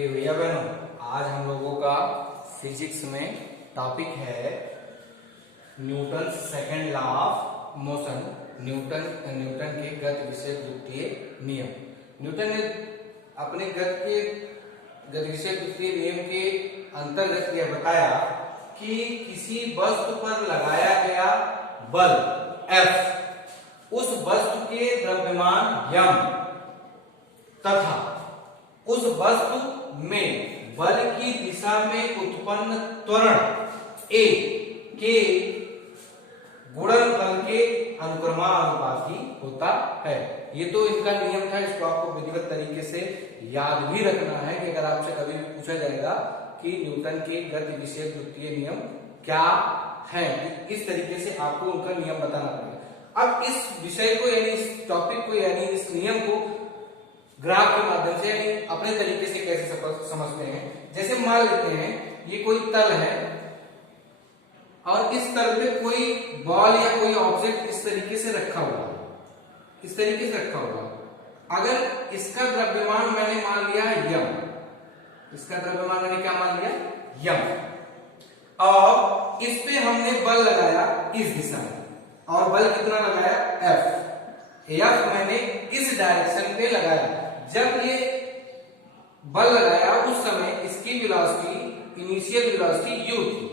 भैया बहनों, आज हम लोगों का फिजिक्स में टॉपिक है Newton second law of motion. Newton के गति विषयक द्वितीय नियम। न्यूटन ने अपने गति विषयक द्वितीय नियम के अंतर्गत यह बताया कि किसी वस्तु पर लगाया गया बल F उस वस्तु के द्रव्यमान m तथा उस वस्तु में बल की दिशा में उत्पन्न त्वरण A के गुणनफल के अनुक्रमानुपाती होता है। ये तो इनका नियम था, इसको आपको विधिवत तरीके से याद भी रखना है कि अगर आपसे कभी भी पूछा जाएगा कि न्यूटन के गति विषयक द्वितीय नियम क्या है, इस तरीके से आपको उनका नियम बताना पड़ेगा। अब इस विषय को यानी इस टॉपिक को यानी इस नियम को ग्राफ के माध्यम से अपने तरीके से कैसे समझते हैं। जैसे मान लेते हैं ये कोई तल है और इस तल पे कोई बॉल या कोई ऑब्जेक्ट इस तरीके से रखा हुआ है, इस तरीके से रखा हुआ है। अगर इसका द्रव्यमान मैंने मान लिया है यम, इसका द्रव्यमान मैंने क्या मान लिया यम, और इस पे हमने बल लगाया इस दिशा में, और बल कितना लगाया F मैंने इस डायरेक्शन पे लगाया। जब ये बल लगाया उस समय इसकी वेलोसिटी इनिशियल वेलोसिटी u थी,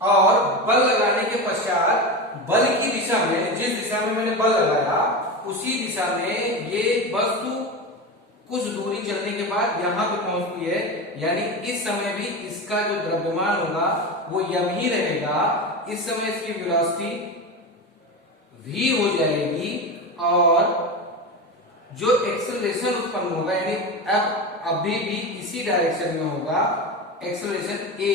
और बल लगाने के पश्चात बल की दिशा में, जिस दिशा में मैंने बल लगाया उसी दिशा में ये वस्तु कुछ दूरी चलने के बाद यहां पे पहुंचती है, यानी इस समय भी इसका जो द्रव्यमान होगा वो यम ही रहेगा। इस समय इसकी वेलोसिटी v हो जाएगी और जो एक्सेलरेशन उत्पन्न होगा यानी F अभी भी इसी डायरेक्शन में होगा, एक्सेलरेशन a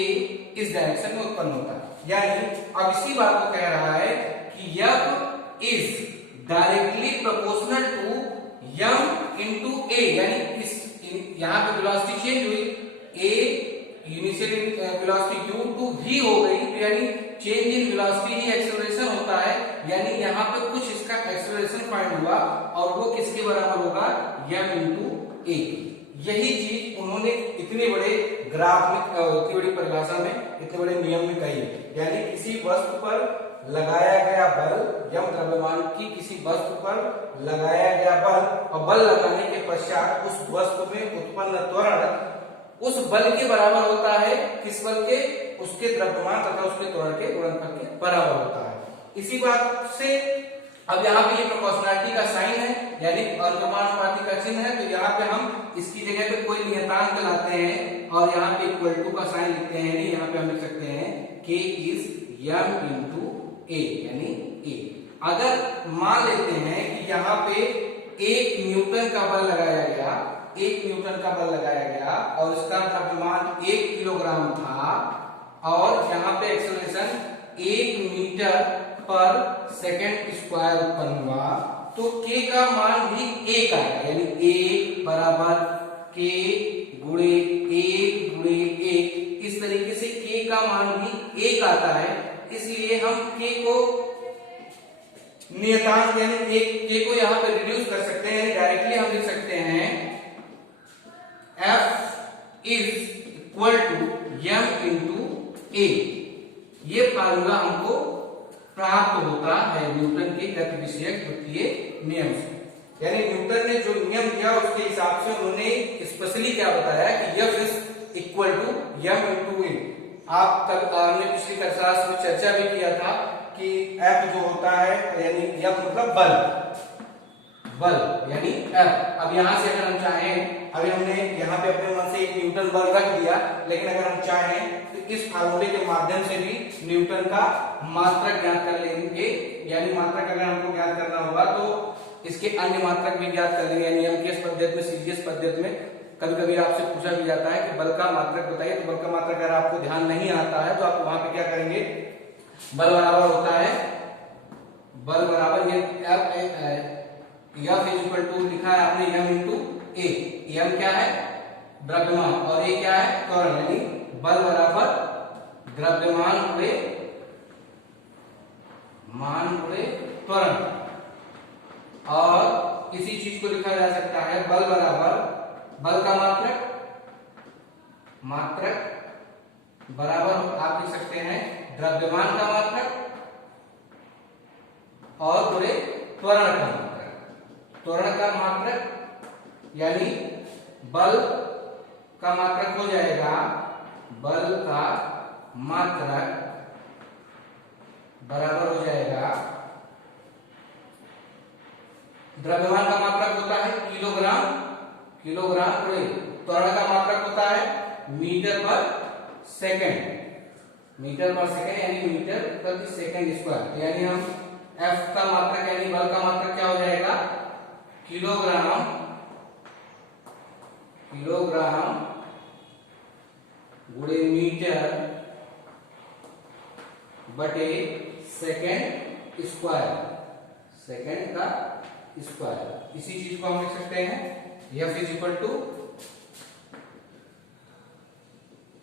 इस डायरेक्शन में उत्पन्न होता है। यानी अब इसी बात को कह रहा है कि F is directly proportional to m into a, यानी इस यहां पे वेलोसिटी चेंज हुई, a initial velocity u to v हो गई, यानी चेंज इन वेलोसिटी ही एक्सेलरेशन होता है। यानी यहाँ पे कुछ इसका एक्सेलरेशन फाइंड हुआ और वो किसके बराबर होगा m इंटू a। यही चीज उन्होंने इतने बड़े ग्राफ में, इतनी बड़ी परिभाषा में, इतने बड़े नियम में कही। यानी किसी वस्तु पर लगाया गया बल, यम द्रव्यमान की किसी वस्तु पर लगाया गया बल, और बल लगाने के पश्चात उस वस्तु में उत्पन्न त्वरण उस बल के बराबर होता है, किस बल के, उसके द्रव्यमान तथा उसके त्वरण के गुणनफल के बराबर होता है। इसी बात से अब यहाँ पे ये प्रोपोर्शनैलिटी का साइन है, यानी अनुक्रमानुपाती का चिन्ह है, तो यहाँ पे हम इसकी जगह पे कोई नियतांक लाते हैं और यहाँ पे इक्वल टू का साइन लिखते हैं, यानी यहाँ पे हम लिख सकते हैं k is m into a, यानी a। अगर मान लेते हैं कि यहाँ पे 1 न्यूटन का बल लगाया गया, 1 न्यूटन का बल लगाया गया और इसका द्रव्यमान 1 किलोग्राम था, और यहाँ पे एक्सेलरेशन 1 मीटर पर सेकंड स्क्वायर उत्पन्न हुआ, तो k का मान भी 1 आएगा, यानी 1 बराबर k गुणे 1 गुणे 1। इस तरीके से k का मान भी 1 आता है। इसलिए हम k को नियतांक यानी k को यहाँ पे रिड्यूस कर सकते हैं, डायरेक्टली हम लिख सकते हैं F is equal to m into a। ये फार्मूला हमको प्राप्त होता है न्यूटन के गति विषयक द्वितीय नियम से। यानी न्यूटन ने जो नियम दिया उसके हिसाब से उन्होंने स्पेशली क्या बताया कि F is equal to m into a। आप तक हमने पिछली कक्षा में चर्चा भी किया था कि F जो होता है यानी F मतलब बल यानी F। अब यहां से अगर हम चाहें, अभी हमने यहाँ पे अपने मन से 1 न्यूटन बल रख दिया, लेकिन अगर हम चाहें तो इस फार्मूले के माध्यम से भी न्यूटन का मात्रक ज्ञात कर लेंगे। यानी मात्रक अगर हमको ज्ञात करना होगा तो इसके अन्य मात्रक भी ज्ञात कर लेंगे। यानी एमकेएस पद्धति में, सीजीएस पद्धति में कभी कभी आपसे पूछा भी जाता है कि बल का मात्रक बताइए, तो बल का मात्रक अगर आपको ध्यान नहीं आता है तो आप वहां पे क्या करेंगे, बल बराबर होता है, बल बराबर ये F इज इक्वल टू लिखा है आपने m इंटू a। m क्या है द्रव्यमान और a क्या है त्वरण, यानी बल बराबर द्रव्यमान गुणे मान गुणे त्वरण। और इसी चीज को लिखा जा सकता है बल बराबर बल का मात्रक मात्रक बराबर आप लिख सकते हैं द्रव्यमान का मात्रक और पूरे त्वरण का मात्रक। त्वरण का मात्रक यानी बल का मात्रक हो जाएगा, बल का मात्रक बराबर हो जाएगा, द्रव्यमान का मात्रक होता है किलोग्राम, किलोग्राम पूरे त्वरण का मात्रक होता है मीटर पर सेकंड, मीटर पर सेकंड यानी मीटर प्रति सेकंड स्क्वायर। यानी हम F का मात्रक यानी बल का मात्रक क्या हो जाएगा, किलोग्राम, किलोग्राम गुणे मीटर बटे सेकंड स्क्वायर, सेकंड का स्क्वायर। इसी चीज को हम लिख सकते हैं F is equal two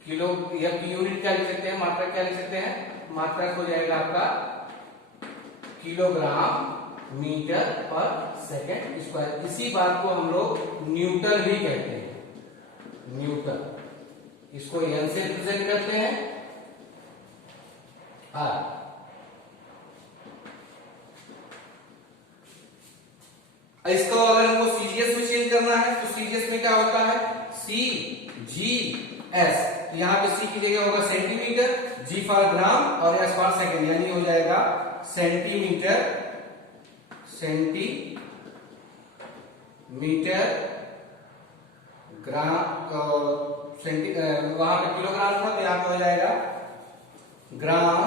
kilo, F की यूनिट क्या लिख सकते हैं, मात्रक क्या लिख सकते हैं, मात्रक हो जाएगा आपका किलोग्राम मीटर पर सेकंड स्क्वायर। इसी बात को हम लोग न्यूटन भी कहते हैं, न्यूटन। इसको n से रिप्रेजेंट करते हैं R। इसको अगर हमको सीजीएस में चेंज करना है तो सीजीएस में क्या होता है, CGS। यहाँ पे C की जगह होगा सेंटीमीटर, G फॉर ग्राम और S फॉर सेकंड, यानी हो जाएगा सेंटीमीटर, सेंटीमीटर ग्राम, वहां पे किलोग्राम था तो यहाँ पे हो जाएगा gram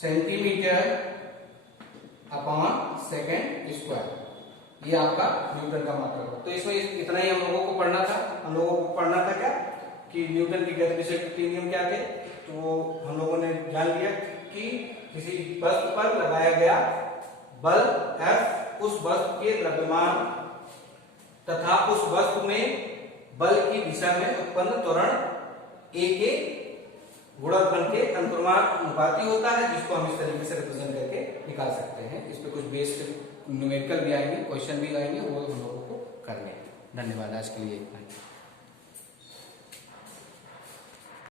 centimetre upon second square. ये आपका न्यूटन का मात्रक हो। तो इसमें इतना ही हम लोगों को पढ़ना था। हम लोगों को पढ़ना था क्या कि न्यूटन की गतिविधि के नियम क्या थे, तो हम लोगों ने जान लिया कि किसी वस्तु पर लगाया गया बल F उस वस्तु के द्रव्यमान तथा उस वस्तु में बल की दिशा में उत्पन्न त्वरण A के गुणनफल के अनुपाती होता है, जिसको हम इस तरीके से रिप्रेजेंट करके निकाल सकते हैं। इस पे कुछ बेस्ड न्यूमेरिकल भी आएंगे, क्वेश्चन भी आएंगे, वो हम लोगों को करने हैं। धन्यवाद, आज के लिए इतना ही।